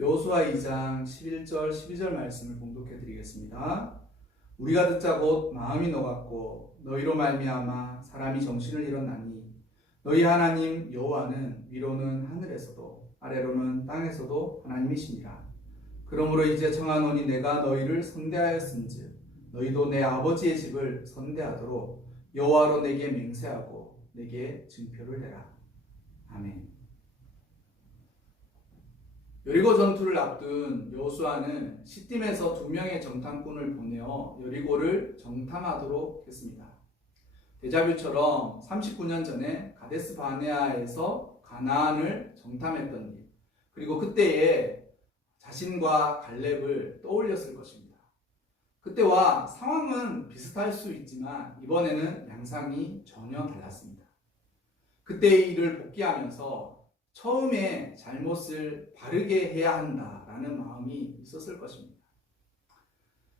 여호수아 2장 11절 12절 말씀을 봉독해 드리겠습니다. 우리가 듣자 곧 마음이 녹았고 너희로 말미암아 사람이 정신을 잃었나니 너희 하나님 여호와는 위로는 하늘에서도 아래로는 땅에서도 하나님이시니라. 그러므로 이제 청하노니 내가 너희를 선대하였은즉 너희도 내 아버지의 집을 선대하도록 여호와로 내게 맹세하고 내게 증표를 내라. 아멘. 여리고 전투를 앞둔 여호수아는 시딤에서 2명의 정탐꾼을 보내어 여리고를 정탐하도록 했습니다. 데자뷰처럼 39년 전에 가데스 바네아에서 가나안을 정탐했던 일, 그리고 그때에 자신과 갈렙을 떠올렸을 것입니다. 그때와 상황은 비슷할 수 있지만 이번에는 양상이 전혀 달랐습니다. 그때의 일을 복귀하면서 처음에 잘못을 바르게 해야 한다라는 마음이 있었을 것입니다.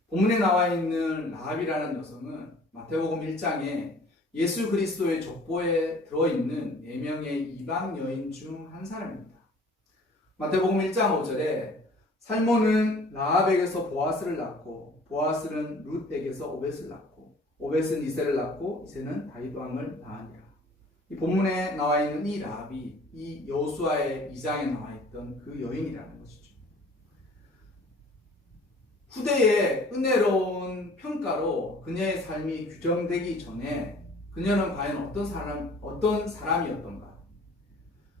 본문에 나와 있는 라합이라는 여성은 마태복음 1장에 예수 그리스도의 족보에 들어있는 4명의 이방 여인 중 한 사람입니다. 마태복음 1장 5절에 살몬은 라합에게서 보아스를 낳고 보아스는 룻에게서 오벳을 낳고 오벳은 이새를 낳고 이새는 다윗 왕을 낳으니라. 이 본문에 나와 있는 이 라합이 이 여호수아의 2장에 나와 있던 그 여인이라는 것이죠. 후대의 은혜로운 평가로 그녀의 삶이 규정되기 전에 그녀는 과연 어떤 사람이었던가?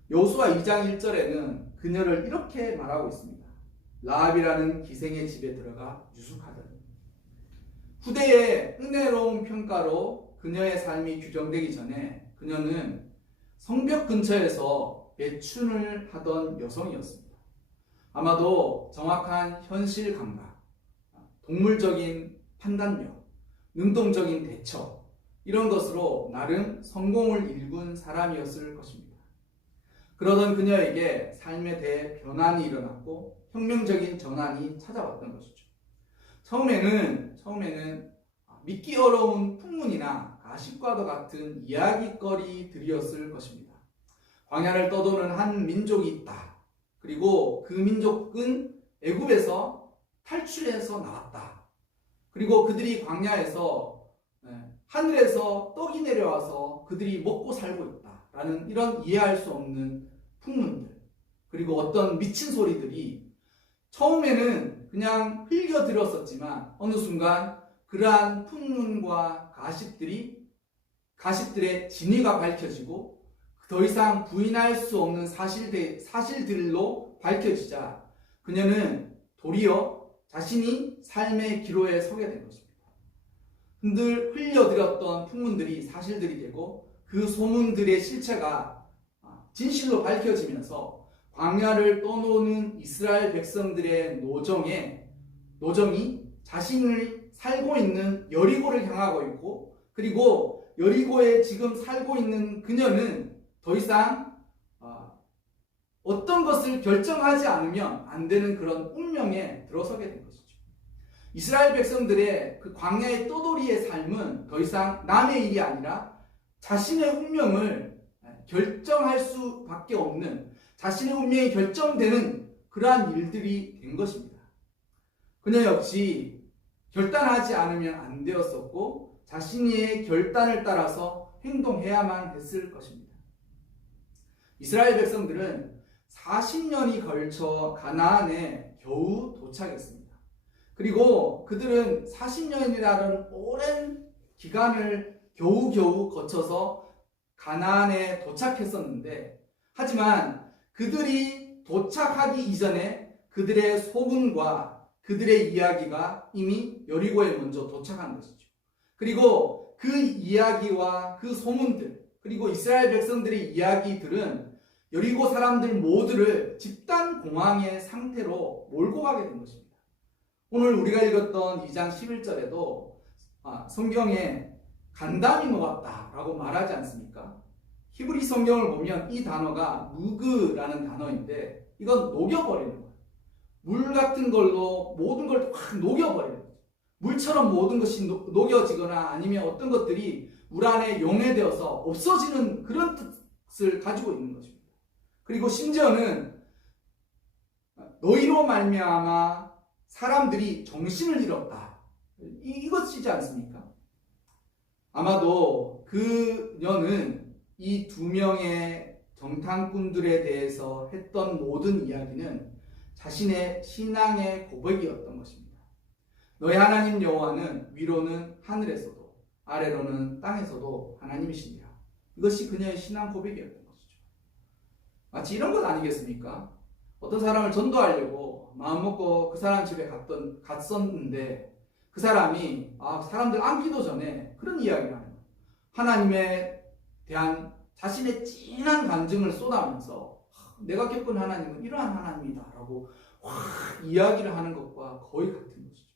여호수아 2장 1절에는 그녀를 이렇게 말하고 있습니다. 라합이라는 기생의 집에 들어가 유숙하더니. 후대의 은혜로운 평가로 그녀의 삶이 규정되기 전에 그녀는 성벽 근처에서 매춘을 하던 여성이었습니다. 아마도 정확한 현실 감각, 동물적인 판단력, 능동적인 대처, 이런 것으로 나름 성공을 일군 사람이었을 것입니다. 그러던 그녀에게 삶에 대해 변환이 일어났고 혁명적인 전환이 찾아왔던 것이죠. 처음에는 믿기 어려운 풍문이나 가십과도 같은 이야기거리들이었을 것입니다. 광야를 떠도는 한 민족이 있다. 그리고 그 민족은 애굽에서 탈출해서 나왔다. 그리고 그들이 광야에서 하늘에서 떡이 내려와서 그들이 먹고 살고 있다. 라는 이런 이해할 수 없는 풍문들, 그리고 어떤 미친 소리들이 처음에는 그냥 흘려들었었지만 어느 순간 그러한 풍문과 가십들의 진위가 밝혀지고 더 이상 부인할 수 없는 사실들로 밝혀지자 그녀는 도리어 자신이 삶의 기로에 서게 된 것입니다. 흘려들었던 풍문들이 사실들이 되고 그 소문들의 실체가 진실로 밝혀지면서 광야를 떠도는 이스라엘 백성들의 노정이 자신을 살고 있는 여리고를 향하고 있고, 그리고 여리고에 지금 살고 있는 그녀는 더 이상 어떤 것을 결정하지 않으면 안 되는 그런 운명에 들어서게 된 것이죠. 이스라엘 백성들의 그 광야의 떠돌이의 삶은 더 이상 남의 일이 아니라 자신의 운명을 결정할 수밖에 없는, 자신의 운명이 결정되는 그러한 일들이 된 것입니다. 그녀 역시 결단하지 않으면 안 되었었고 자신의 결단을 따라서 행동해야만 했을 것입니다. 이스라엘 백성들은 40년이 걸쳐 가나안에 겨우 도착했습니다. 그리고 그들은 40년이라는 오랜 기간을 겨우겨우 거쳐서 가나안에 도착했었는데, 하지만 그들이 도착하기 이전에 그들의 소문과 그들의 이야기가 이미 여리고에 먼저 도착한 것이죠. 그리고 그 이야기와 그 소문들, 그리고 이스라엘 백성들의 이야기들은 여리고 사람들 모두를 집단 공황의 상태로 몰고 가게 된 것입니다. 오늘 우리가 읽었던 2장 11절에도 성경에 간담이 녹았다라고 말하지 않습니까? 히브리 성경을 보면 이 단어가 무그라는 단어인데 이건 녹여버리는 거예요. 물 같은 걸로 모든 걸 확 녹여버리는 거죠. 물처럼 모든 것이 녹여지거나 아니면 어떤 것들이 물 안에 용해되어서 없어지는 그런 뜻을 가지고 있는 것입니다. 그리고 심지어는 너희로 말미암아 사람들이 정신을 잃었다. 이것이지 않습니까? 아마도 그녀는 이 두 명의 정탐꾼들에 대해서 했던 모든 이야기는 자신의 신앙의 고백이었던 것입니다. 너희 하나님 여호와는 위로는 하늘에서도 아래로는 땅에서도 하나님이시니라. 이것이 그녀의 신앙 고백이었던 것이죠. 마치 이런 것 아니겠습니까? 어떤 사람을 전도하려고 마음먹고 그 사람 집에 갔었는데 그 사람이 사람들 앉기도 전에 그런 이야기를 하는 거예요. 하나님에 대한 자신의 진한 간증을 쏟아내면서 내가 겪은 하나님은 이러한 하나님이다 라고 이야기를 하는 것과 거의 같은 것이죠.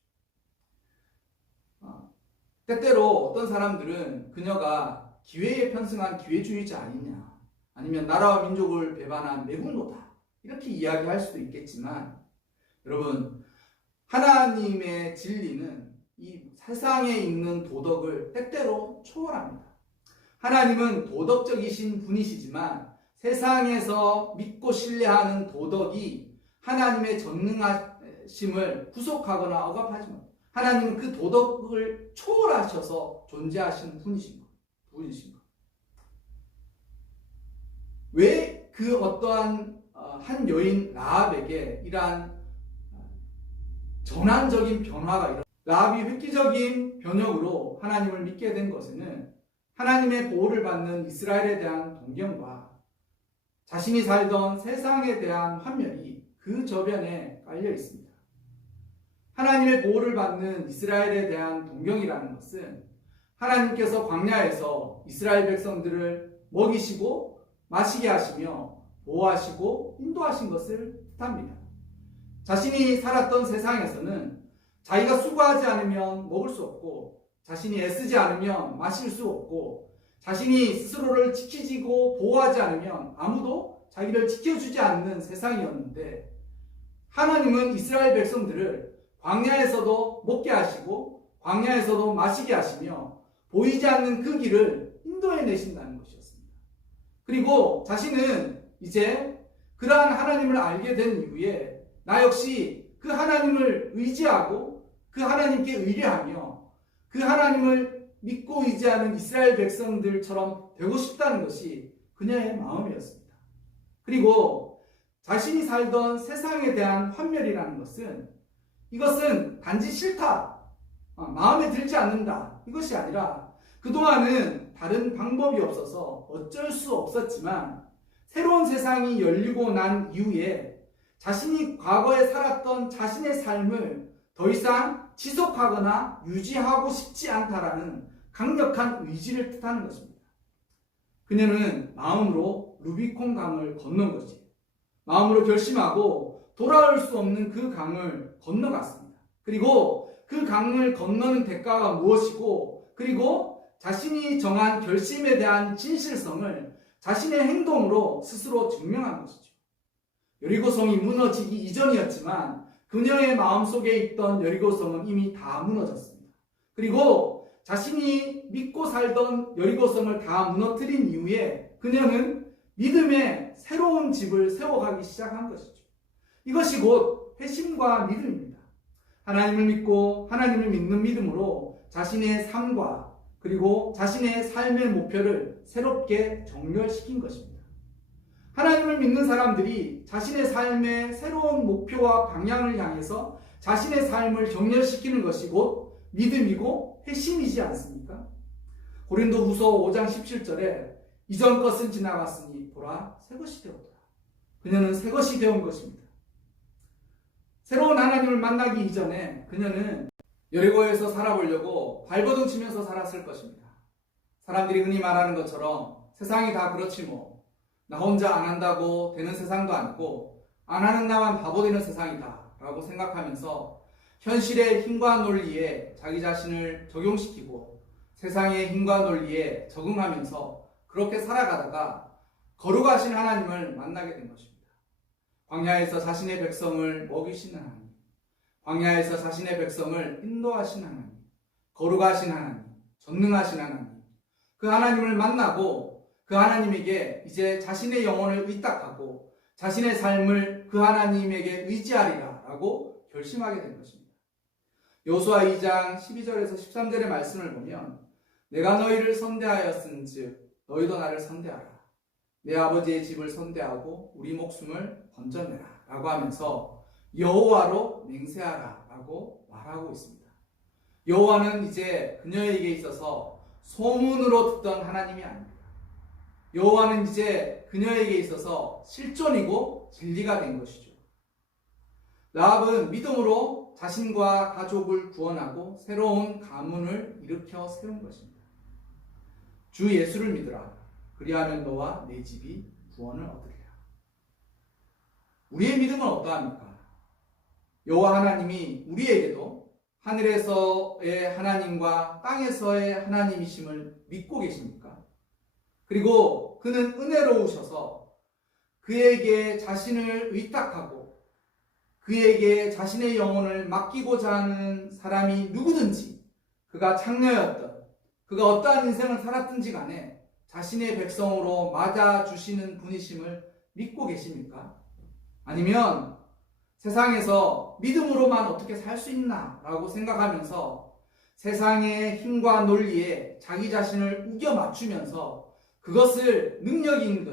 때때로 어떤 사람들은 그녀가 기회에 편승한 기회주의자 아니냐, 아니면 나라와 민족을 배반한 매국노다, 이렇게 이야기할 수도 있겠지만, 여러분, 하나님의 진리는 이 세상에 있는 도덕을 때때로 초월합니다. 하나님은 도덕적이신 분이시지만 세상에서 믿고 신뢰하는 도덕이 하나님의 전능하심을 구속하거나 억압하지 못합니다. 하나님은 그 도덕을 초월하셔서 존재하시는 분이신 것. 왜 그 어떠한 한 여인 라합에게 이러한 전환적인 변화가 일어납니다. 라합이 획기적인 변혁으로 하나님을 믿게 된 것에는 하나님의 보호를 받는 이스라엘에 대한 동경과 자신이 살던 세상에 대한 환멸이 그 저변에 깔려 있습니다. 하나님의 보호를 받는 이스라엘에 대한 동경이라는 것은 하나님께서 광야에서 이스라엘 백성들을 먹이시고 마시게 하시며 보호하시고 인도하신 것을 뜻합니다. 자신이 살았던 세상에서는 자기가 수고하지 않으면 먹을 수 없고, 자신이 애쓰지 않으면 마실 수 없고, 자신이 스스로를 지키고 보호하지 않으면 아무도 자기를 지켜주지 않는 세상이었는데, 하나님은 이스라엘 백성들을 광야에서도 먹게 하시고 광야에서도 마시게 하시며 보이지 않는 그 길을 인도해 내신다는 것이었습니다. 그리고 자신은 이제 그러한 하나님을 알게 된 이후에 나 역시 그 하나님을 의지하고 그 하나님께 의뢰하며 그 하나님을 믿고 의지하는 이스라엘 백성들처럼 되고 싶다는 것이 그녀의 마음이었습니다. 그리고 자신이 살던 세상에 대한 환멸이라는 것은, 이것은 단지 싫다, 마음에 들지 않는다, 이것이 아니라 그동안은 다른 방법이 없어서 어쩔 수 없었지만 새로운 세상이 열리고 난 이후에 자신이 과거에 살았던 자신의 삶을 더 이상 지속하거나 유지하고 싶지 않다라는 강력한 의지를 뜻하는 것입니다. 그녀는 마음으로 루비콘 강을 건넌 것이에요. 마음으로 결심하고 돌아올 수 없는 그 강을 건너갔습니다. 그리고 그 강을 건너는 대가가 무엇이고, 그리고 자신이 정한 결심에 대한 진실성을 자신의 행동으로 스스로 증명한 것이죠. 여리고성이 무너지기 이전이었지만 그녀의 마음속에 있던 여리고성은 이미 다 무너졌습니다. 그리고 자신이 믿고 살던 여리고성을 다 무너뜨린 이후에 그녀는 믿음의 새로운 집을 세워가기 시작한 것이죠. 이것이 곧 회심과 믿음입니다. 하나님을 믿고 하나님을 믿는 믿음으로 자신의 삶과 그리고 자신의 삶의 목표를 새롭게 정렬시킨 것입니다. 하나님을 믿는 사람들이 자신의 삶의 새로운 목표와 방향을 향해서 자신의 삶을 정렬시키는 것이 곧 믿음이고 회심이지 않습니까? 고린도후서 5장 17절에 이전 것은 지나갔으니 보라 새 것이 되었더라. 그녀는 새 것이 되온 것입니다. 새로운 하나님을 만나기 이전에 그녀는 여리고에서 살아보려고 발버둥 치면서 살았을 것입니다. 사람들이 흔히 말하는 것처럼 세상이 다 그렇지 뭐, 나 혼자 안 한다고 되는 세상도 아니고 안 하는 나만 바보 되는 세상이다 라고 생각하면서 현실의 힘과 논리에 자기 자신을 적용시키고 세상의 힘과 논리에 적응하면서 그렇게 살아가다가 거룩하신 하나님을 만나게 된 것입니다. 광야에서 자신의 백성을 먹이시는 하나님, 광야에서 자신의 백성을 인도하시는 하나님, 거룩하신 하나님, 전능하신 하나님, 그 하나님을 만나고 그 하나님에게 이제 자신의 영혼을 의탁하고 자신의 삶을 그 하나님에게 의지하리라 라고 결심하게 된 것입니다. 여호수아 2장 12절에서 13절의 말씀을 보면 내가 너희를 선대하였은즉 너희도 나를 선대하라. 내 아버지의 집을 선대하고 우리 목숨을 건져내라 라고 하면서 여호와로 맹세하라 라고 말하고 있습니다. 여호와는 이제 그녀에게 있어서 소문으로 듣던 하나님이 아닙니다. 여호와는 이제 그녀에게 있어서 실존이고 진리가 된 것이죠. 라합은 믿음으로 자신과 가족을 구원하고 새로운 가문을 일으켜 세운 것입니다. 주 예수를 믿으라. 그리하면 너와 내 집이 구원을 얻으리라. 우리의 믿음은 어떠합니까? 여호와 하나님이 우리에게도 하늘에서의 하나님과 땅에서의 하나님이심을 믿고 계십니까? 그리고 그는 은혜로우셔서 그에게 자신을 의탁하고 그에게 자신의 영혼을 맡기고자 하는 사람이 누구든지 그가 창녀였던 그가 어떠한 인생을 살았든지 간에 자신의 백성으로 맞아주시는 분이심을 믿고 계십니까? 아니면 세상에서 믿음으로만 어떻게 살 수 있나 라고 생각하면서 세상의 힘과 논리에 자기 자신을 우겨 맞추면서 그것을 능력인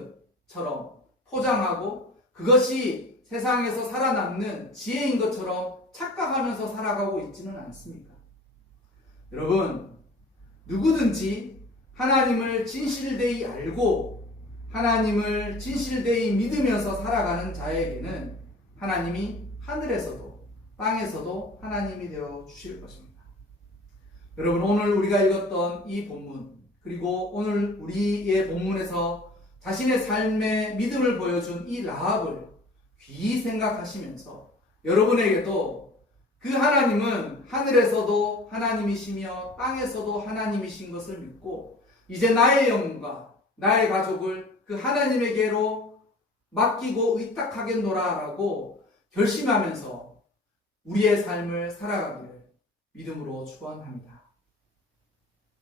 것처럼 포장하고 그것이 세상에서 살아남는 지혜인 것처럼 착각하면서 살아가고 있지는 않습니까? 여러분, 누구든지 하나님을 진실되이 알고 하나님을 진실되이 믿으면서 살아가는 자에게는 하나님이 하늘에서도 땅에서도 하나님이 되어 주실 것입니다. 여러분, 오늘 우리가 읽었던 이 본문 그리고 오늘 우리의 본문에서 자신의 삶의 믿음을 보여준 이 라합을 귀히 생각하시면서 여러분에게도 그 하나님은 하늘에서도 하나님이시며 땅에서도 하나님이신 것을 믿고 이제 나의 영혼과 나의 가족을 그 하나님에게로 맡기고 의탁하겠노라라고 결심하면서 우리의 삶을 살아가기를 믿음으로 축원합니다.